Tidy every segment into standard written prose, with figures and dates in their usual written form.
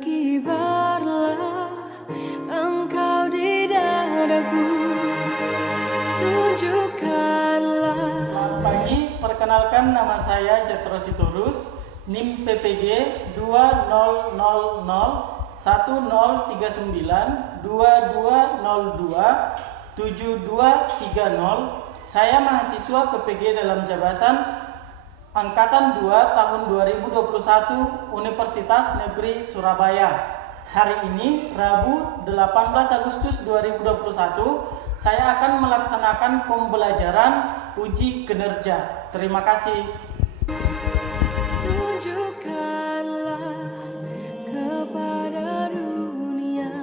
Berkibarlah engkau di dadaku, tunjukkanlah. Selamat pagi, perkenalkan nama saya Jethro Sitorus, NIM PPG 2000102922027230. Saya mahasiswa PPG dalam jabatan Angkatan 2 tahun 2021 Universitas Negeri Surabaya. Hari ini Rabu 18 Agustus 2021 saya akan melaksanakan pembelajaran uji kinerja. Terima kasih. Tunjukkanlah kepada dunia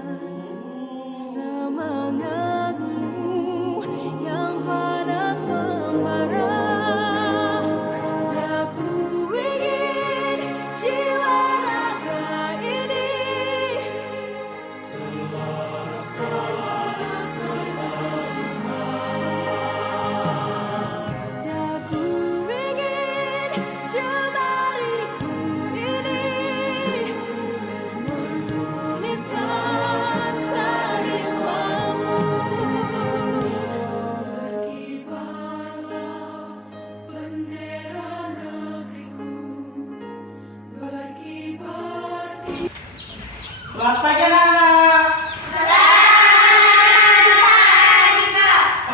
semangatmu yang panas membara. Aku ingin jiwa raga ini Aku ingin jemariku ini menuliskan karismamu. Berkibarlah bendera negeriku, berkibar. Selamat pagi anak-anak.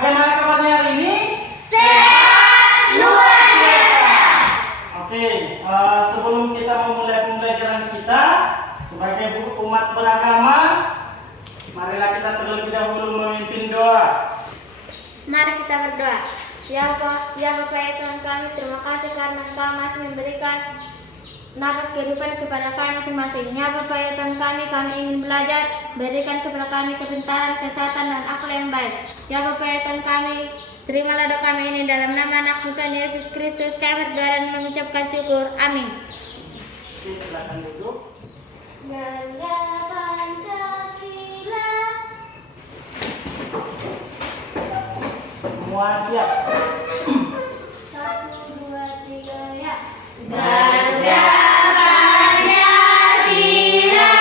Bagaimana kabarnya hari ini? Oke, sebelum kita memulai pembelajaran kita sebagai umat beragama, marilah kita terlebih dahulu memimpin doa. Mari kita berdoa. Ya Bapa ya Tuhan kami, terima kasih karena Engkau masih memberikan nafas kehidupan kepada kami masing-masing. Ya Bapa ya Tuhan kami ingin belajar, berikan kepada kami kepintaran, kesehatan, dan akal yang baik. Ya Bapa ya Tuhan kami, terimalah doa kami ini dalam nama anak Tuhan Yesus Kristus. Kami berdoa dan mengucapkan syukur. Amin. Oke, silakan duduk. Gaya Pancasila. Semua siap. 1, 2, 3, ya. Garuda Pancasila,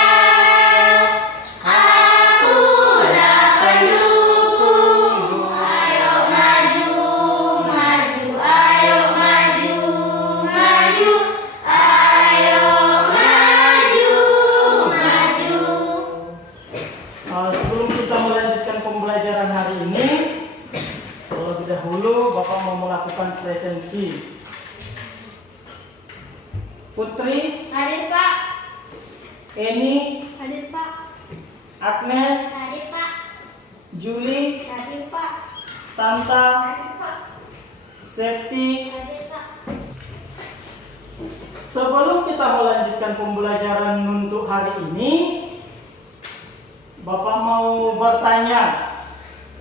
akulah pendukungmu. Ayo maju, maju, ayo maju, maju, ayo maju, maju. Sebelum kita melanjutkan pembelajaran hari ini, terlebih dahulu Bapak mau melakukan presensi. Putri, Hadir Pak. Eni, Hadir Pak. Agnes, Hadir Pak. Juli, Hadir Pak. Santa, Hadir Pak. Septi. Hadir Pak. Sebelum kita melanjutkan pembelajaran untuk hari ini, Bapak mau bertanya,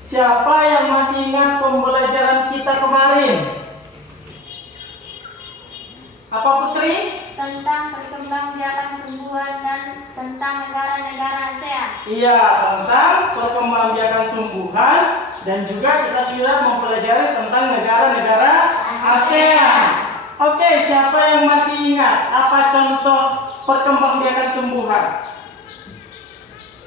siapa yang masih ingat pembelajaran kita kemarin? Apa Putri? Tentang perkembangbiakan tumbuhan dan tentang negara-negara ASEAN. Iya, tentang perkembangbiakan tumbuhan dan juga kita sudah mempelajari tentang negara-negara ASEAN. Oke, siapa yang masih ingat apa contoh perkembangbiakan tumbuhan?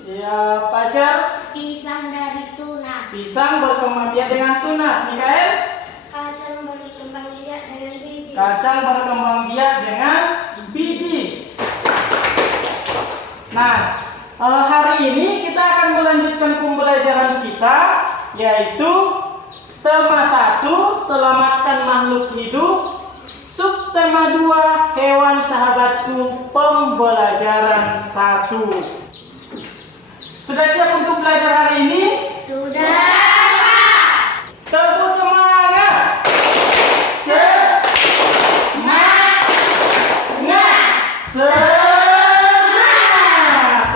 Ya, Pajar. Pisang dari tunas. Pisang berkembang biak dengan tunas. Mikael? Kacang berkembang biak dengan biji. Kacang berkembang biak dengan biji. Nah, hari ini kita akan melanjutkan pembelajaran kita, yaitu tema 1, selamatkan makhluk hidup. Subtema 2, hewan sahabatku, pembelajaran 1. Sudah siap untuk belajar hari ini? Sudah. Tepuk semangat. Semangat.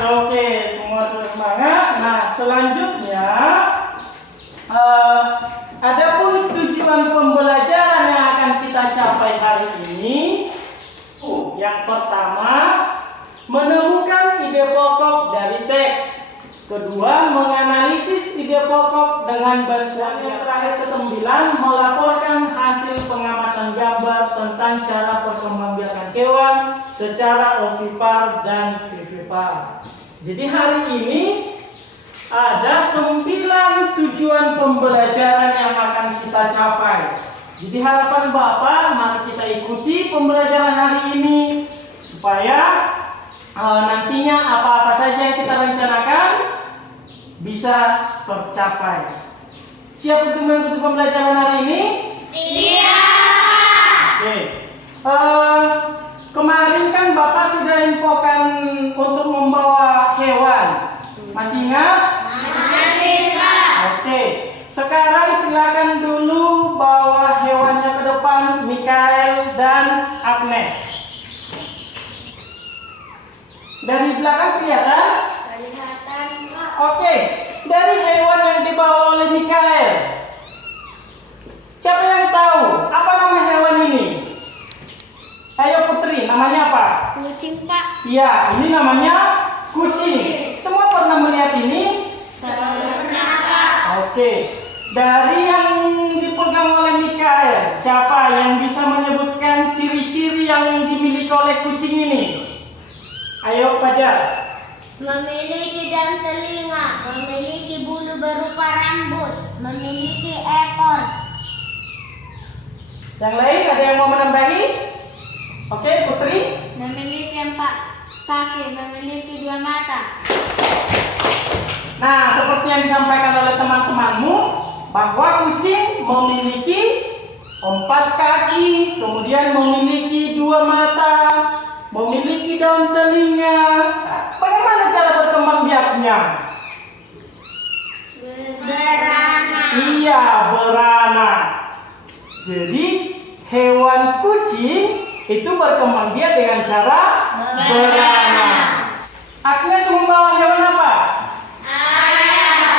Oke, semua sudah semangat. Nah, selanjutnya adapun tujuan pembelajaran yang akan kita capai hari ini, yang pertama, menemukan ide pokok dari teks. Kedua, menganalisis ide pokok dengan bantuan. Yang terakhir ke-9, melaporkan hasil pengamatan gambar tentang cara perkembangbiakan hewan secara ovipar dan vivipar. Jadi hari ini ada 9 tujuan pembelajaran yang akan kita capai. Jadi harapan Bapak, mari kita ikuti pembelajaran hari ini supaya nantinya apa-apa saja yang kita rencanakan bisa tercapai. Siap untuk mengikuti pembelajaran hari ini? Siap. Oke. Kemarin kan Bapak sudah infokan untuk membawa hewan. Masih ingat? Masih, Pak. Oke. Sekarang silakan dulu bawa hewannya ke depan, Mikael dan Agnes. Dari belakang kelihatan? Kelihatan, Pak. Oke. Dari hewan yang dibawa oleh Mikael, siapa yang tahu apa nama hewan ini? Ayo Putri, namanya apa? Kucing, Pak. Iya, ini namanya kucing. Semua pernah melihat ini? Pernah, Pak. Oke. Dari yang dipegang oleh Mikael, siapa yang bisa menyebutkan ciri-ciri yang dimiliki oleh kucing ini? Ayo, Fajar. Memiliki daun telinga, memiliki bulu berupa rambut, memiliki ekor. Yang lain ada yang mau menambahi? Oke, Putri. Memiliki 4 kaki, memiliki 2 mata. Nah, seperti yang disampaikan oleh teman-temanmu, bahwa kucing memiliki 4 kaki, kemudian memiliki 2 mata, memiliki daun telinga. Bagaimana cara berkembang biaknya? Beranak. Iya, beranak. Jadi, hewan kucing itu berkembang biak dengan cara beranak. Agnes membawa hewan apa?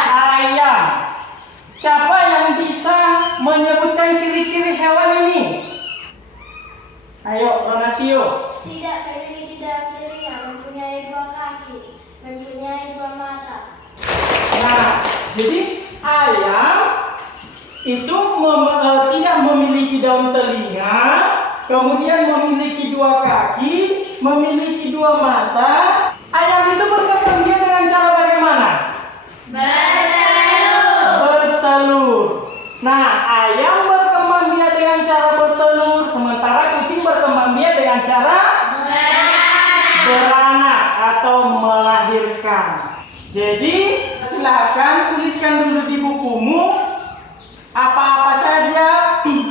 Ayam. Siapa yang bisa menyebutkan ciri-ciri hewan ini? Ayo, Ronatio. Tidak memiliki daun telinga, mempunyai 2 kaki, mempunyai 2 mata. Nah, jadi ayam itu tidak memiliki daun telinga, kemudian memiliki 2 kaki, memiliki 2 mata. Ayam itu berkembang biak dengan cara bagaimana? Bertelur. Nah, ayam berkembang biak dengan cara bertelur, sementara kucing berkembang biak dengan cara beranak atau melahirkan. Jadi, silakan tuliskan dulu di bukumu apa-apa saja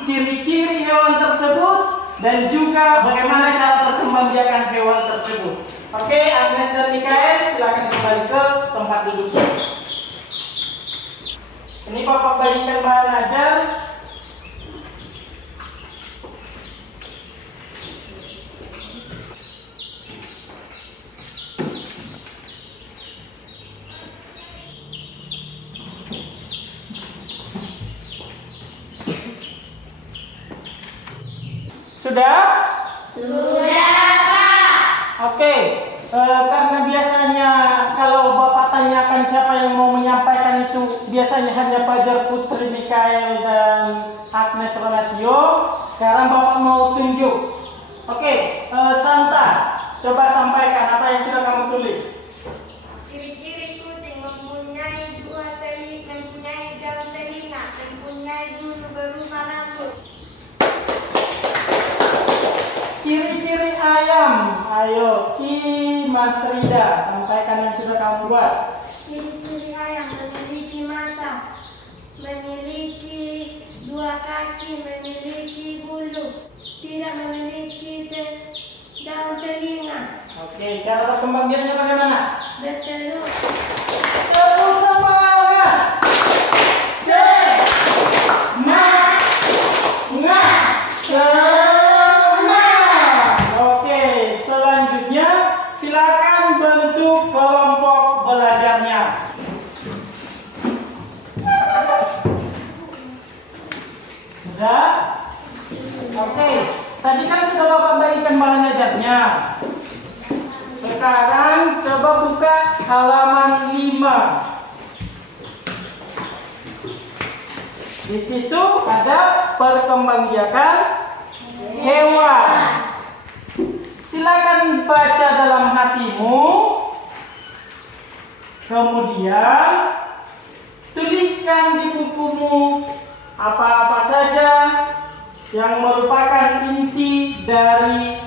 ciri-ciri hewan tersebut dan juga bagaimana cara perkembangbiakan hewan tersebut. Oke, Agnes dan Mikael, silakan kembali ke tempat duduk. Ini Bapak bagikan bahan ajar. Sudah? Sudah, Pak. Oke, karena biasanya kalau Bapak tanyakan siapa yang mau menyampaikan itu biasanya hanya Fajar, Putri, Mikael, dan Agnes Ronatio. Sekarang Bapak mau tunjuk. Oke, Santa, coba sampaikan apa yang sudah kamu tulis. Ciri-ciri kucing mempunyai 2 telinga, mempunyai daun telinga, mempunyai bulu berupa rambut. Ciri-ciri ayam, ayo si Mas Rida sampaikan yang sudah kamu buat. Ciri-ciri ayam memiliki mata, memiliki 2 kaki, memiliki bulu, tidak memiliki daun telinga, Oke, cara berkembang biaknya bagaimana? bertelur. Terus semangat. Oke, selanjutnya silakan bentuk kelompok belajarnya. Sudah? Oke, tadi kan sudah Bapak bagikan bahan ajarnya. Sekarang coba buka halaman 5. Di situ ada perkembangbiakan hewan. silakan baca dalam hatimu. Kemudian tuliskan di bukumu apa-apa saja yang merupakan inti dari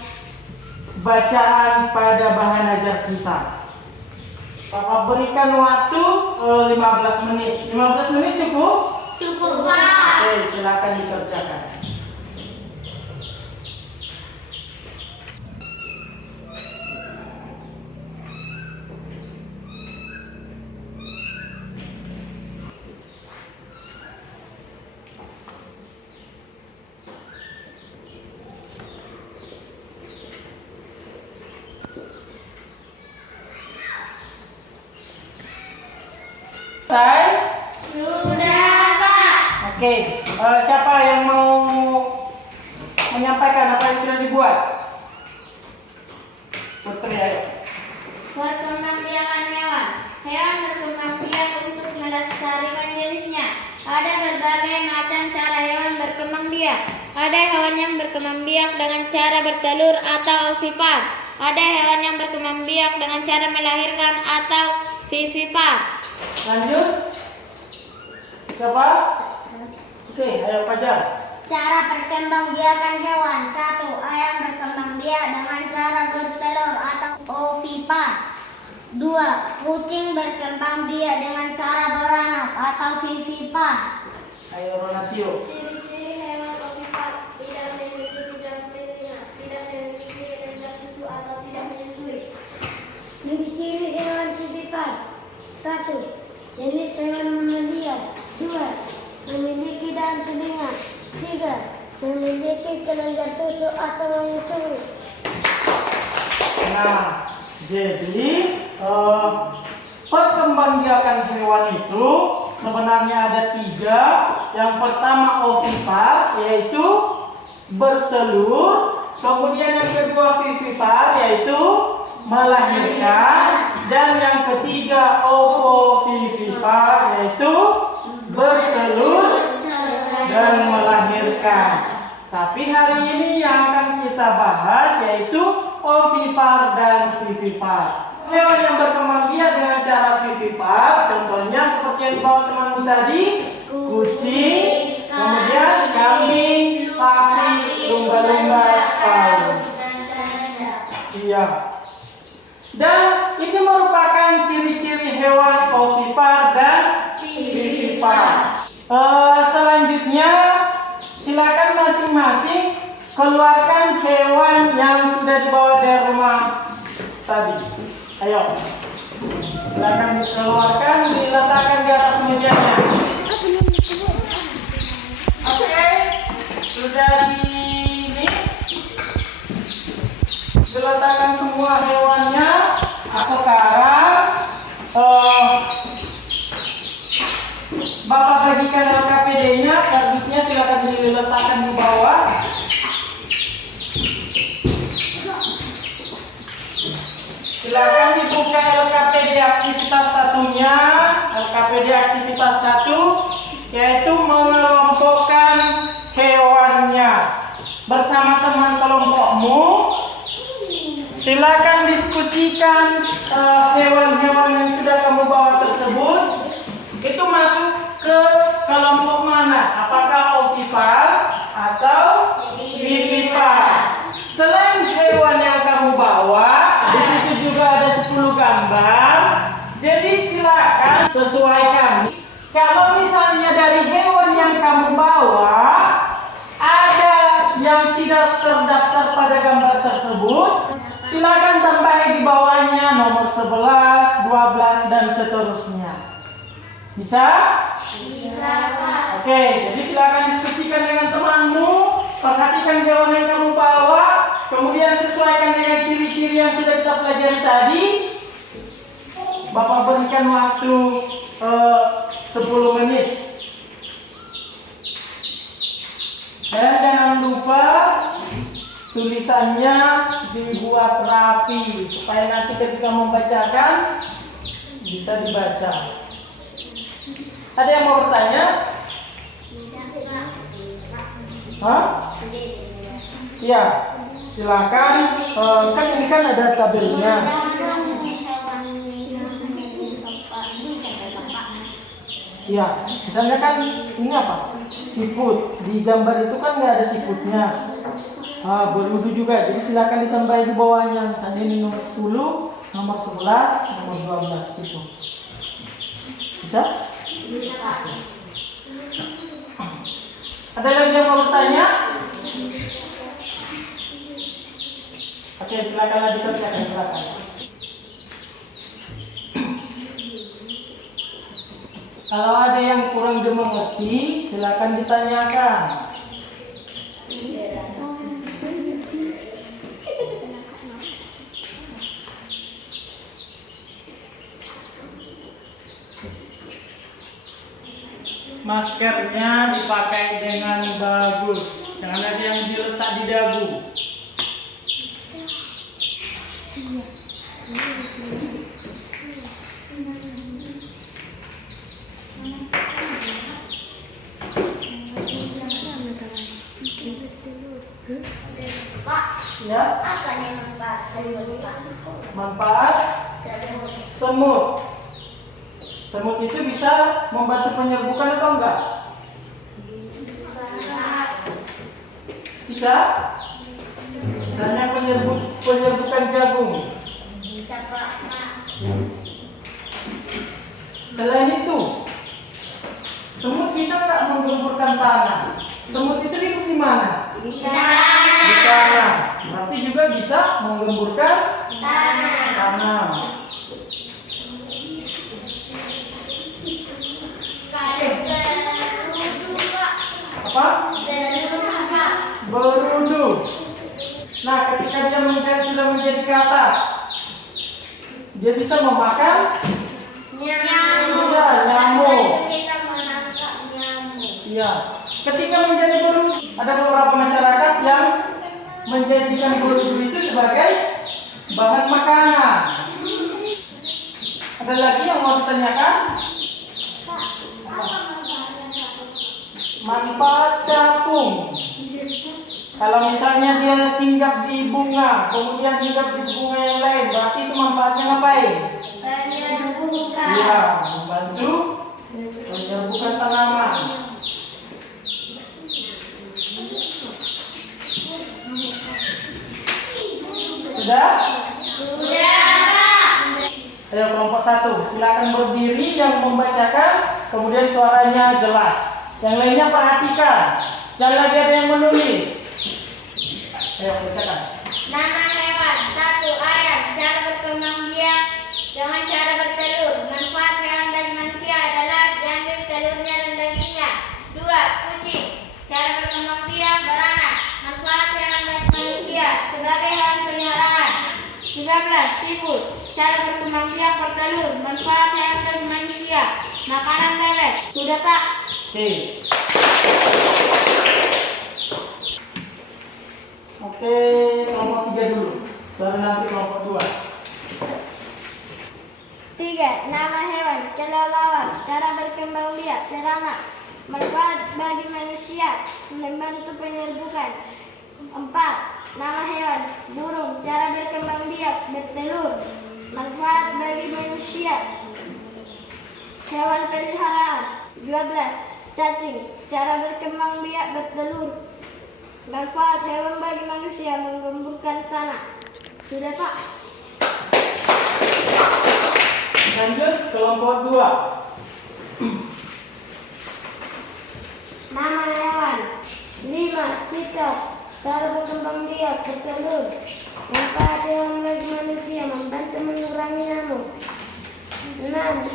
bacaan pada bahan ajar kita. Bapak berikan waktu 15 menit. 15 menit cukup? Cukup, Pak. Oke, silakan dikerjakan. Selesai? Sudah, Pak. Oke, siapa yang mau menyampaikan apa yang sudah dibuat? Putri, ayo. Perkembangbiakan hewan. Hewan berkembang biak untuk melestarikan jenisnya. Ada berbagai macam cara hewan berkembang biak. Ada hewan yang berkembang biak dengan cara bertelur atau ovipar. Ada hewan yang berkembang biak dengan cara melahirkan atau vivipar. Lanjut. Siapa? Oke, ayo Fajar. Cara perkembangbiakan hewan. 1. Ayam berkembang biak dengan cara bertelur atau ovipar. 2. Kucing berkembang biak dengan cara beranak atau vivipar. Ayo Ronatio. Ciri-ciri hewan ovipar: tidak memiliki bidang telinga, tidak memiliki kelenjar susu atau tidak menyusui. Ciri-ciri hewan vivipar. 1. Jenis hewan mamalia. 2. Memiliki daun telinga. 3. Memiliki kelenjar susu atau menyusui. Nah, jadi perkembangbiakan hewan itu sebenarnya ada 3. Yang pertama ovipar, yaitu bertelur. Kemudian yang kedua vivipar, yaitu melahirkan. Dan yang ketiga ovovivipar, yaitu bertelur dan melahirkan. Tapi hari ini yang akan kita bahas yaitu ovipar dan vivipar. Hewan yang berkembang biak dengan cara vivipar, contohnya seperti yang dibawa temanmu tadi, kucing, kemudian kambing, sapi, lumba-lumba, paus. Iya. Dan ini merupakan ciri-ciri hewan ovipar dan vivipar. Selanjutnya, silakan masing-masing keluarkan hewan yang sudah dibawa dari rumah tadi. Ayo, silakan dikeluarkan, diletakkan di atas mejanya. Oke, sudah diletakkan semua hewannya. Sekarang Bapak bagikan LKPD-nya, kardusnya silakan diletakkan di bawah. Silakan dibuka LKPD aktivitas satunya. LKPD aktivitas 1 yaitu mengelompokkan hewannya bersama teman kelompokmu. Silakan diskusikan hewan-hewan yang sudah kamu bawa tersebut. Itu masuk ke kelompok mana? Apakah ovipar atau vivipar? Selain hewan yang kamu bawa, di situ juga ada 10 gambar. Jadi silakan sesuaikan. Kalau misalnya dari hewan yang kamu bawa ada yang tidak terdaftar pada gambar tersebut, silakan tambahi di bawahnya nomor 11, 12 dan seterusnya. Bisa? Bisa, Pak. Oke, jadi silakan diskusikan dengan temanmu, perhatikan hewan yang kamu bawa, kemudian sesuaikan dengan ciri-ciri yang sudah kita pelajari tadi. Bapak berikan waktu 10 menit. Dan jangan lupa tulisannya dibuat rapi supaya nanti ketika membacakan bisa dibaca. Ada yang mau bertanya? Hah? Iya. silakan. Kan ini kan ada tabelnya. Iya, misalnya kan ini apa? Seafood. Di gambar itu kan nggak ada seafoodnya. Berwudu juga. Jadi silakan ditambahin di bawahnya. Misalnya ini nomor 10, nomor 11, nomor 12 gitu. Bisa? Ada lagi yang mau bertanya? Oke, silakan lanjutkan. Silakan. Kalau ada yang kurang dimengerti, silakan ditanyakan. Maskernya dipakai dengan bagus. Jangan ada yang diletak di dagu. Pak, Ya, apa nih manfaat semut? manfaat semut. Semut itu bisa membantu penyerbukan atau enggak? Bisa? Misalnya penyerbukan jagung. Bisa Pak. Selain itu, semut bisa nggak menggemburkan tanah? Semut itu hidup di mana? Di tanah. Berarti juga bisa menggemburkan tanah. Apa? Berudu. Nah, ketika dia sudah menjadi kata, dia bisa memakan nyamuk. Kita menangkap nyamuk. Iya. Ketika menjadi berudu, ada beberapa masyarakat yang menjadikan berudu itu sebagai bahan makanan. Ada lagi yang mau ditanyakan? Manfaat capung. Kalau misalnya dia hinggap di bunga, kemudian hinggap di bunga yang lain, berarti itu manfaatnya ngapain? Penyerbukan. Iya, membantu menyerbukan tanaman. Sudah? Ayo kelompok 1, silakan berdiri yang membacakan, kemudian suaranya jelas. Yang lainnya perhatikan, jangan lagi ada yang menulis. Ayo bacakan. Nama hewan 1. Ayam. Cara berkembang biak dengan cara bertelur. Manfaat hewan bagi manusia adalah diambil telurnya dan dagingnya. 2. Kucing. Cara berkembang biak beranak. Manfaat hewan bagi manusia sebagai hewan peliharaan. 13. Seafood. Cara berkembang biak bertelur. Manfaat hewan bagi manusia. Makanan lele. Sudah Pak? Oke, kelompok 3 dulu. Baru nanti kelompok 2. 3. Nama hewan kelelawar. Cara berkembang biak beranak. Manfaat bagi manusia membantu penyerbukan. 4. Nama hewan burung. Cara berkembang biak bertelur. Manfaat bagi manusia hewan peliharaan. 12. Cacing. Cara berkembang biak bertelur. Manfaat hewan bagi manusia menggemburkan tanah. Sudah Pak? Lanjut kelompok 2. Nama hewan 5. Cicak. Cara berkembang biak bertelur. Manfaat hewan bagi manusia membantu mengurangi nyamuk. 6.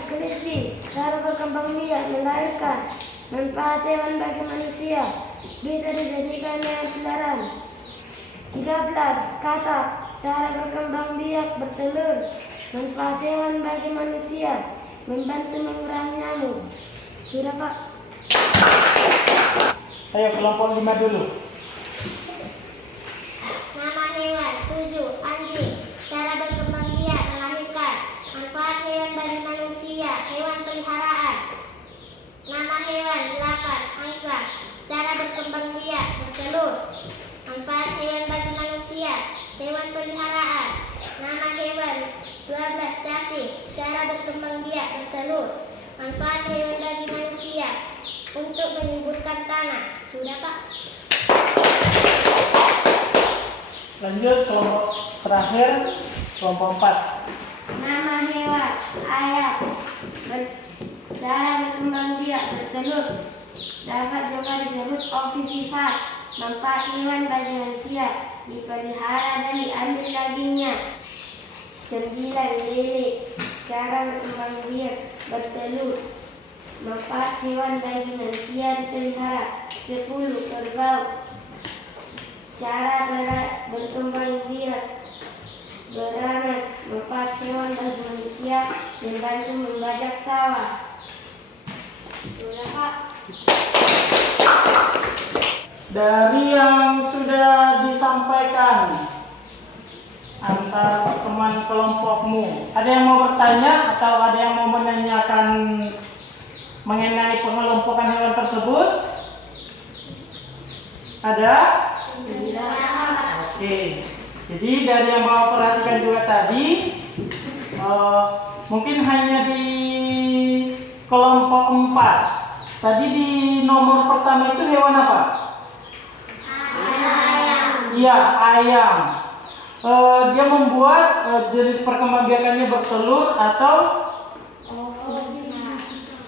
Kelinci. Cara berkembang biak melahirkan. Manfaat hewan bagi manusia bisa dijadikan hewan peliharaan. 13. Katak. Cara berkembang biak bertelur. Manfaat hewan bagi manusia membantu mengurangi nyamuk. Sudah Pak? Ayo kelompok 5 dulu. Nama hewan 7. Anjing. Cara berkembang biak melahirkan. Manfaat hewan bagi manusia hewan peliharaan. Nama hewan 8. Angsa. Cara berkembang biak bertelur. Manfaat hewan bagi manusia. Hewan peliharaan. Nama hewan 12 cacing. Cara berkembang biak bertelur. Manfaat hewan bagi manusia. Untuk menyuburkan tanah. Sudah, Pak? Lanjut kelompok terakhir, kelompok 4. Nama hewan ayam. Cara berkembang biak bertelur. Dapat juga disebut ovipar. Manfaat hewan bagi manusia. Dipelihara dan diambil dagingnya. 9 lele. Cara berkembang biak bertelur. Manfaat hewan bagi manusia dipelihara. 10 kerbau. Cara berkembang biak beranak. Manfaat hewan bagi manusia membantu membajak sawah. Sudah, Pak. Dari yang sudah disampaikan antar teman kelompokmu, ada yang mau bertanya atau ada yang mau menanyakan mengenai pengelompokan hewan tersebut? Ada? Oke. Jadi dari yang mau perhatikan juga tadi, mungkin hanya di kelompok 4. Tadi di nomor pertama itu hewan apa? Iya, ayam. Dia membuat jenis perkembangbiakannya bertelur atau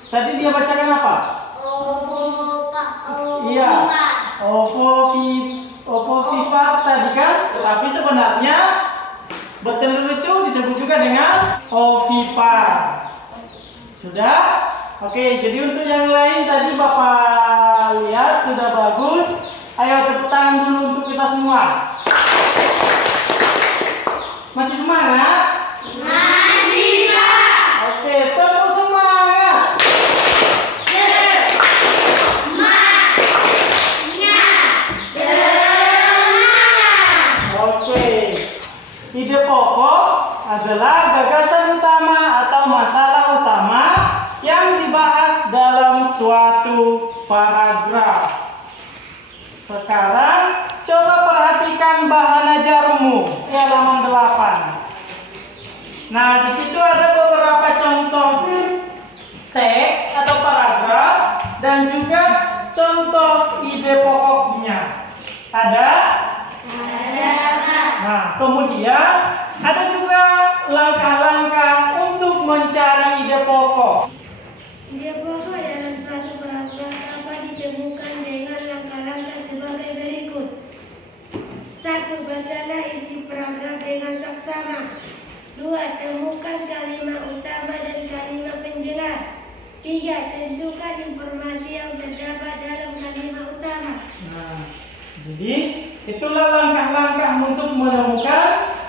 tadi dia bacakan apa? Iya, ovovivipar tadi kan? Tapi sebenarnya bertelur itu disebut juga dengan ovipar. Sudah? Oke, jadi untuk yang lain tadi Bapak lihat sudah bagus. Ayo tepuk tangan dulu untuk kita semua. Masih semangat? Masih, Pak. Oke, tepuk semangat. Oke. Ide pokok adalah gagasan utama atau masalah utama yang dibahas dalam suatu paragraf. Sekarang coba perhatikan bahan ajarmu di halaman 8. Nah, di situ ada beberapa contoh teks atau paragraf dan juga contoh ide pokoknya. Ada? Nah, kemudian ada juga langkah-langkah untuk mencari ide pokok. Ide pokok dalam suatu paragraf dapat ditemukan dengan langkah-langkah sebagai berikut. 1. Bacalah isi paragraf dengan saksama. 2. Temukan kalimat utama dan kalimat penjelas. 3. Tentukan informasi yang terdapat dalam kalimat utama. Nah, jadi itulah langkah-langkah untuk menemukan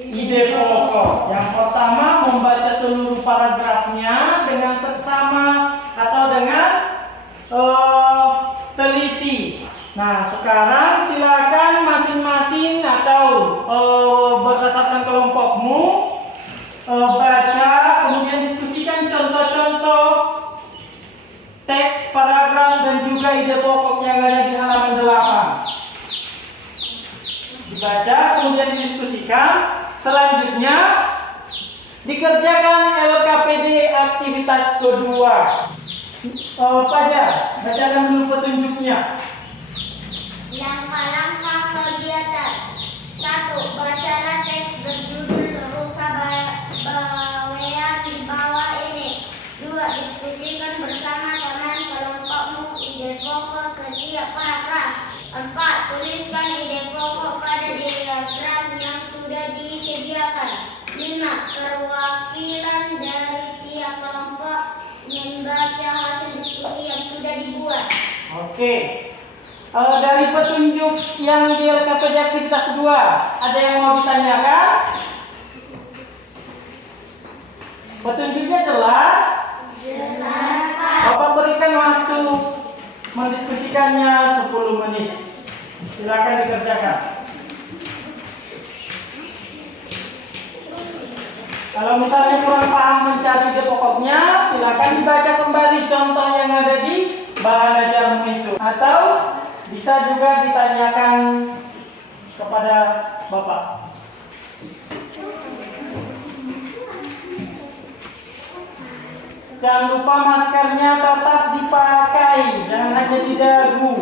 ide pokok. Yang pertama, membaca seluruh paragrafnya dengan seksama atau dengan teliti. Nah, sekarang silakan masing-masing atau berdasarkan kelompokmu baca, kemudian diskusikan contoh-contoh teks, paragraf, dan juga ide pokok yang ada di halaman 8. Dibaca, kemudian didiskusikan. Selanjutnya dikerjakan LKPD aktivitas kedua. Fajar, bacakan dulu petunjuknya. Langkah-langkah kegiatan. 1. Bacalah teks berjudul Rusa Bawean di bawah ini. 2. Diskusikan bersama teman kelompokmu ide pokok setiap paragraf. 4. Tuliskan ide pokok pada diagram yang sudah disediakan. 5. Perwakilan dari tiap kelompok membaca hasil diskusi yang sudah dibuat. Oke. Dari petunjuk yang di LKPD aktivitas 2, ada yang mau ditanyakan? Petunjuknya jelas? Jelas, Pak. Bapak berikan waktu mendiskusikannya 10 menit. Silakan dikerjakan. Kalau misalnya kurang paham mencari ide pokoknya, silakan dibaca kembali contoh yang ada di bahan ajarmu itu. Atau bisa juga ditanyakan kepada Bapak. Jangan lupa maskernya tetap dipakai, jangan hanya di dagu.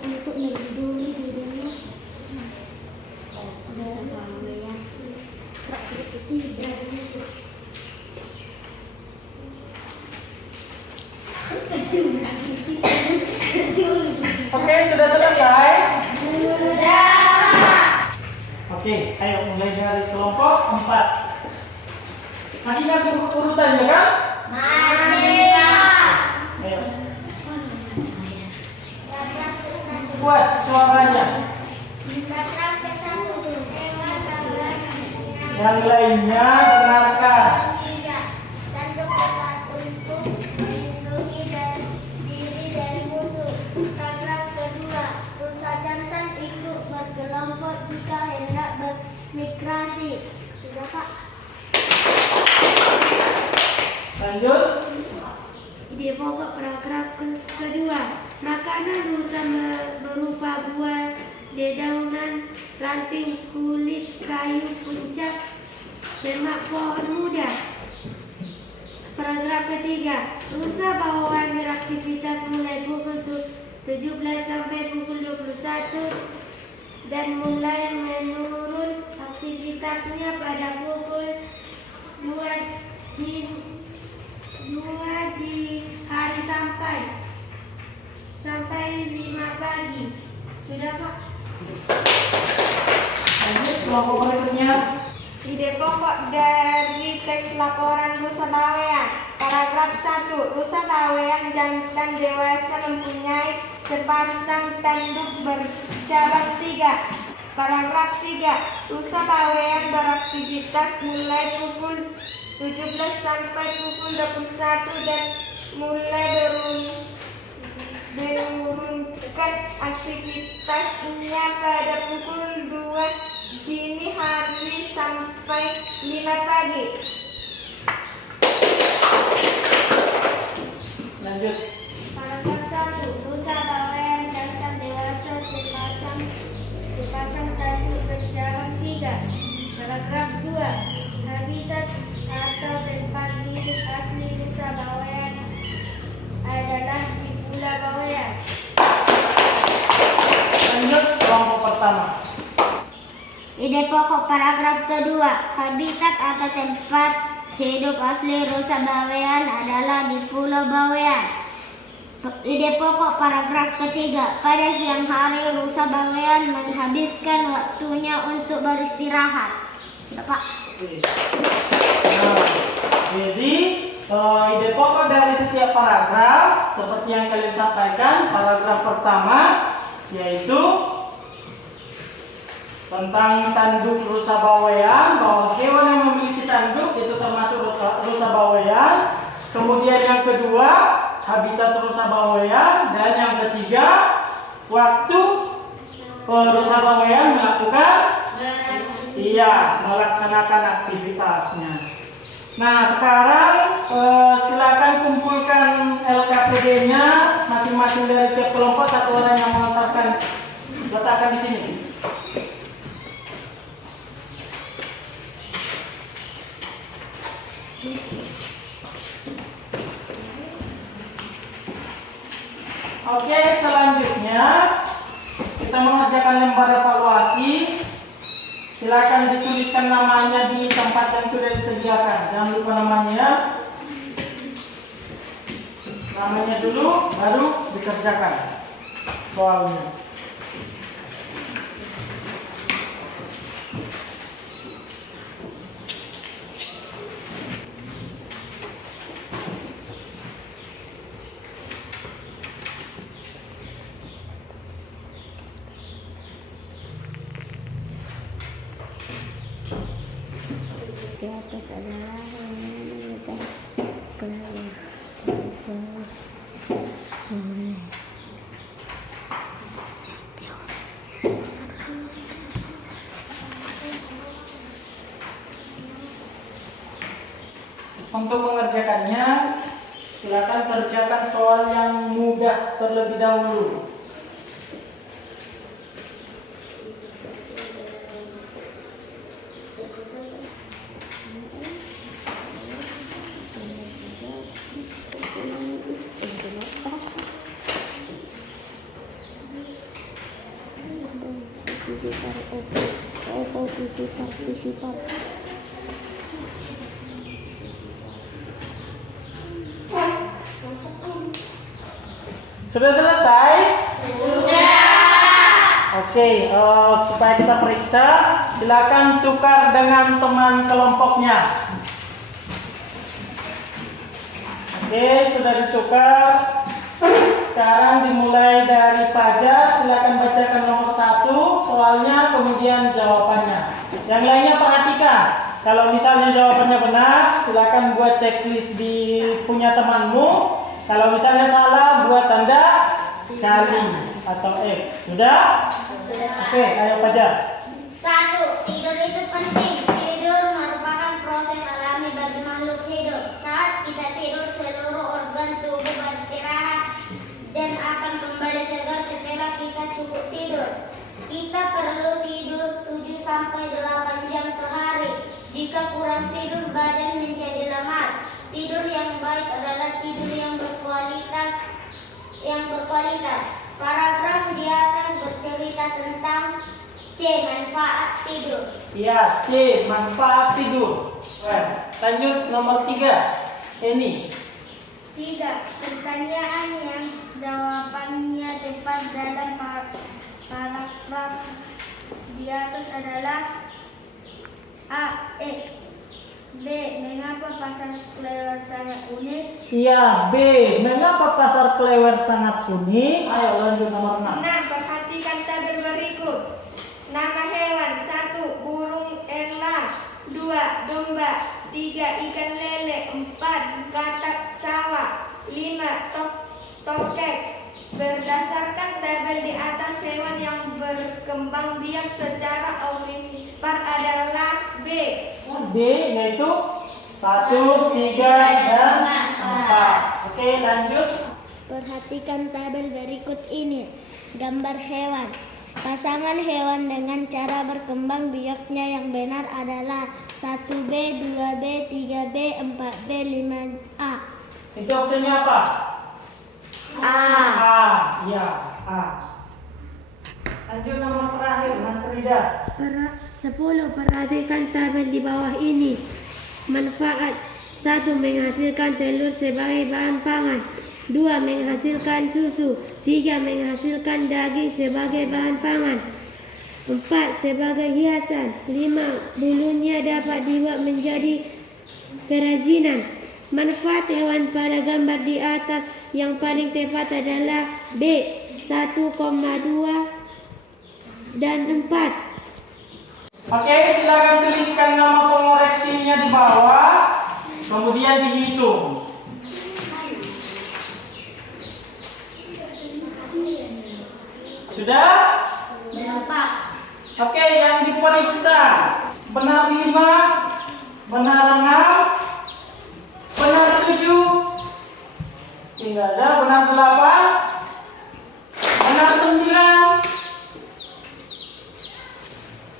Untuk melindungi dirinya dari bahaya praktik beragam. Oke, sudah selesai? Sudah. Oke, ayo mulai dari kelompok 4. Masih ingat urutannya kan? Masih. Ayo. Buat suaranya. Yang lainnya dengarkan. Tanduk untuk melindungi diri dari musuh. Paragraf kedua, rusa jantan ikut berkelompok jika hendak bermigrasi. Sudah Pak? Lanjut. Ide pokok paragraf kedua. Makanan rusa berupa buah, dedaunan, ranting, kulit, kayu, puncak, semak pohon muda. Paragraf ketiga. Rusa bawaan beraktivitas mulai pukul 17 sampai pukul 21 dan mulai menurun aktivitasnya pada pukul 2 di hari sampai 5 pagi. Sudah Pak? Lanjut kelompok berikutnya. Ide pokok dari teks laporan rusa bawean. Paragraf 1. Rusa bawean jantan dewasa mempunyai sepasang tanduk bercabang 3. Paragraf 3. Rusa bawean beraktivitas mulai pukul 17 sampai pukul 21 dan mulai menurunkan aktivitasnya pada pukul 2 dini hari sampai 5 pagi. Lanjut. Paragraf 1. Rusa bawean jantan dewasa sepasang tanduk bercabang 3. Paragraf 2. Habitat atau tempat hidup asli rusa bawean adalah di Pulau Bawean. Lanjut kelompok pertama. Ide pokok paragraf kedua. Habitat atau tempat hidup asli rusa bawean adalah di Pulau Bawean. Ide pokok paragraf ketiga. Pada siang hari rusa bawean menghabiskan waktunya untuk beristirahat. Sudah Pak? Nah, jadi ide pokok dari setiap paragraf seperti yang kalian sampaikan. Paragraf pertama yaitu tentang tanduk rusa bawean, bahwa hewan yang memiliki tanduk itu termasuk rusa bawean. Kemudian yang kedua, habitat rusa bawean, dan yang ketiga, waktu rusa bawean melakukan melaksanakan aktivitasnya. Nah, sekarang silakan kumpulkan LKPD-nya masing-masing dari tiap kelompok, satu orang yang mengantarkan, letakkan di sini. Oke, selanjutnya kita mengerjakan lembar evaluasi. Silakan dituliskan namanya di tempat yang sudah disediakan. Jangan lupa namanya. namanya dulu, baru dikerjakan soalnya. Di atas adalah Untuk mengerjakannya, silakan kerjakan soal yang mudah terlebih dahulu. Sudah selesai? Oke, supaya kita periksa, silakan tukar dengan teman kelompoknya. Oke, sudah ditukar. Sekarang dimulai dari Fajar. Silakan bacakan nomor 1 soalnya, kemudian jawabannya. Yang lainnya perhatikan. Kalau misalnya jawabannya benar, silakan buat checklist di punya temanmu. Kalau misalnya salah, buat tanda kali atau X. Sudah? Oke, ayo Fajar. 1. Tidur itu penting. Tidur merupakan proses alami bagi makhluk hidup. Saat kita tidur, seluruh organ tubuh beristirahat dan akan kembali segar setelah kita cukup tidur. Kita perlu tidur 7-8 jam sehari. Jika kurang tidur, badan menjadi lemas. Tidur yang baik adalah tidur yang berkualitas. Paragraf di atas bercerita tentang C. Manfaat tidur. Ya, C. Manfaat tidur. Lanjut nomor 3. Ini. 3. Pertanyaan yang jawabannya tepat dalam paragraf di atas adalah A. B. Mengapa pasar klewer sangat unik? Ya, B. Mengapa pasar klewer sangat unik? Ayo lanjut nomor 6. 6. Perhatikan tabel berikut. Nama hewan: 1. Burung elang, 2. Domba, 3. Ikan lele, 4. Katak sawah, 5. Tokek. Berdasarkan tabel di atas, hewan yang berkembang biak secara ovipar adalah B. D yaitu 1, 3, dan 4. Oke, lanjut. Perhatikan tabel berikut ini. Gambar hewan. Pasangan hewan dengan cara berkembang biaknya yang benar adalah 1B, 2B, 3B, 4B, 5A. Itu opsinya apa? A. Ya, A. Lanjut nomor terakhir, Mas Rida. 10. Perhatikan tabel di bawah ini. Manfaat: 1. Menghasilkan telur sebagai bahan pangan. 2. Menghasilkan susu. 3. Menghasilkan daging sebagai bahan pangan. 4. Sebagai hiasan. 5. Bulunya dapat dibuat menjadi kerajinan. Manfaat hewan pada gambar di atas yang paling tepat adalah B. 1,2 dan 4. Oke, silakan tuliskan nama pengoreksinya di bawah, kemudian dihitung. Sudah? Oke, yang diperiksa benar 5, benar 6, benar 7, tidak ada, benar 8, benar 9,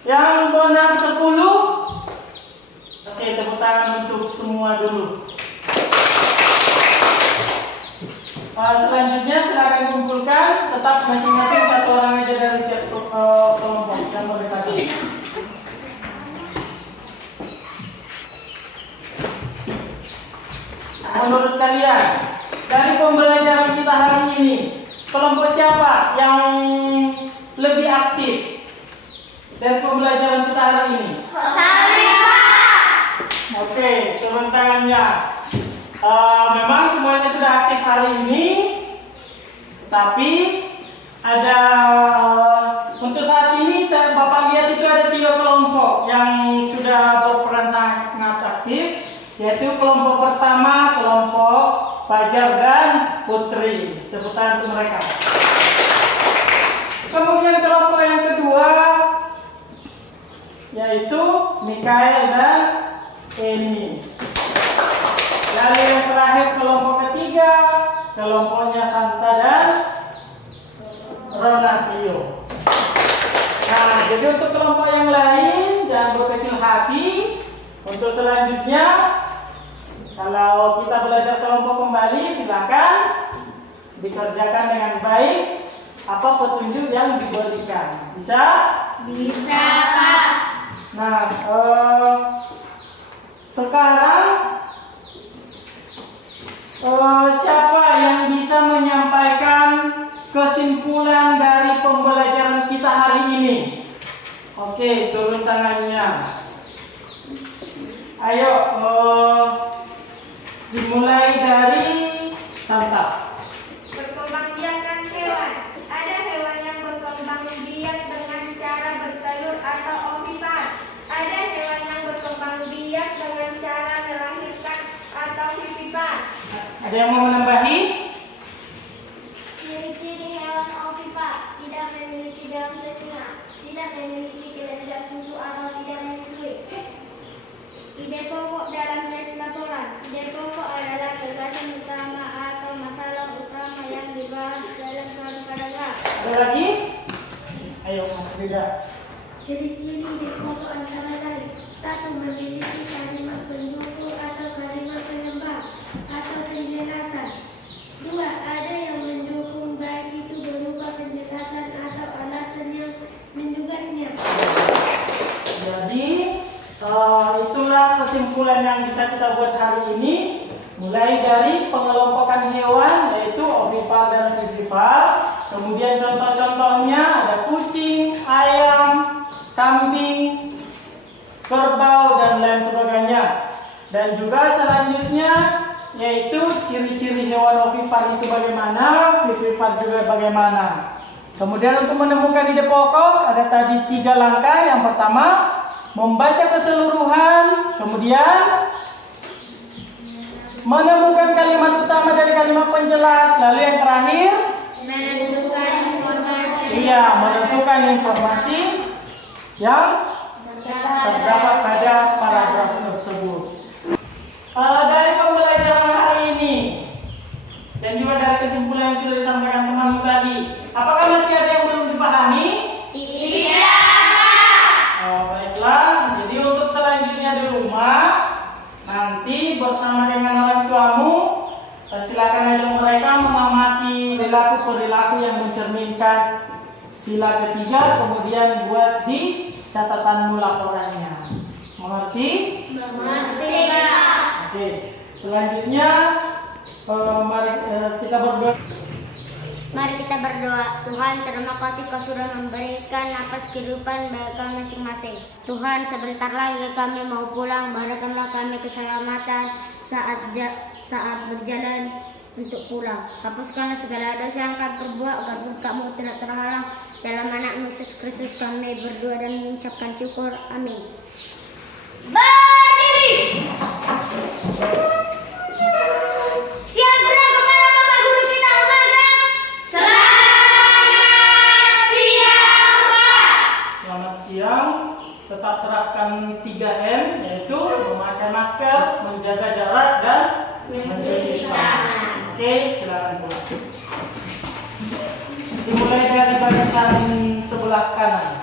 yang benar 10. Oke, tepuk tangan untuk semua dulu. Selanjutnya silakan kumpulkan, tetap masing-masing satu orang aja dari tiap kelompok yang berdekatan. Menurut kalian, dari pembelajaran kita hari ini, kelompok siapa yang lebih aktif dari pembelajaran kita hari ini? Oke, turun tangannya. Memang semuanya sudah aktif hari ini, tapi ada untuk saat ini Bapak lihat itu ada 3 kelompok yang sudah berperan sangat aktif, yaitu kelompok pertama, kelompok Fajar dan Putri. Tepuk tangan untuk mereka. Kemudian kelompok yang kedua yaitu Mikael dan Eni. Lalu yang terakhir kelompok ketiga, kelompoknya Santa dan Ronatio. Nah, jadi untuk kelompok yang lain jangan berkecil hati. Untuk selanjutnya, kalau kita belajar kelompok kembali, silakan dikerjakan dengan baik apa petunjuk yang diberikan. Bisa? Bisa, Pak. Nah, sekarang siapa yang bisa menyampaikan kesimpulan dari pembelajaran kita hari ini? Oke, turun tangannya. Ayo, dimulai dari Santa. Perkembangbiakan hewan. Ada hewan yang berkembang biak dengan cara bertelur atau ovipar. Ada hewan yang berkembang biak dengan cara melahirkan atau vivipar. Ada yang mau menambahi? Ciri-ciri hewan ovipar: tidak memiliki daun telinga, tidak memiliki kelenjar susu atau tidak menyusui. Ide pokok dalam teks laporan. Ide pokok adalah gagasan utama atau masalah utama yang dibahas dalam suatu paragraf. Ada lagi? Ayo, Mas Rida. Ciri-ciri ide pokok antara lain: 1. Memiliki kalimat pendukung atau kalimat penyembah atau penjelasan. 2. Ada yang mendukung, baik itu berupa penjelasan atau alasan yang mendukungnya. Jadi itulah kesimpulan yang bisa kita buat hari ini. Mulai dari pengelompokan hewan, yaitu ovipar dan vivipar. Kemudian contoh-contohnya ada kucing, ayam, kambing, kerbau, dan lain sebagainya. Dan juga selanjutnya yaitu ciri-ciri hewan ovipar itu bagaimana, vivipar juga bagaimana. Kemudian untuk menemukan ide pokok ada tadi 3 langkah. Yang pertama, membaca keseluruhan, kemudian menemukan kalimat utama dari kalimat penjelas, lalu yang terakhir Menentukan informasi. iya, menentukan informasi yang terdapat pada paragraf tersebut. Dari pembelajaran hari ini dan juga dari kesimpulan yang sudah disampaikan teman tadi, apakah masih ada yang belum dipahami? Iya. Baiklah, jadi untuk selanjutnya di rumah nanti bersama dengan orang tuamu, silakan ajak mereka mengamati perilaku-perilaku yang mencerminkan sila ketiga, kemudian buat di catatanmu laporannya. Mengerti? Mengerti, Pak. Oke, selanjutnya mari kita berdoa. Mari kita berdoa. Tuhan, terima kasih Kau sudah memberikan napas kehidupan bagi kami masing-masing. Tuhan, sebentar lagi kami mau pulang. Berikanlah kami keselamatan saat berjalan untuk pulang. Hapuskanlah segala dosa yang kami perbuat agar berkat-Mu tidak terhalang. Dalam anak Yesus Kristus kami berdoa dan mengucapkan syukur. Amin. Berdiri. Siap gerak kepada Bapak Guru kita Umagram. Selamat siang. Tetap terapkan 3M, yaitu memakai masker, menjaga jarak, dan mencuci tangan. Oke, silakan pulang. Dimulai dari barisan sebelah kanan.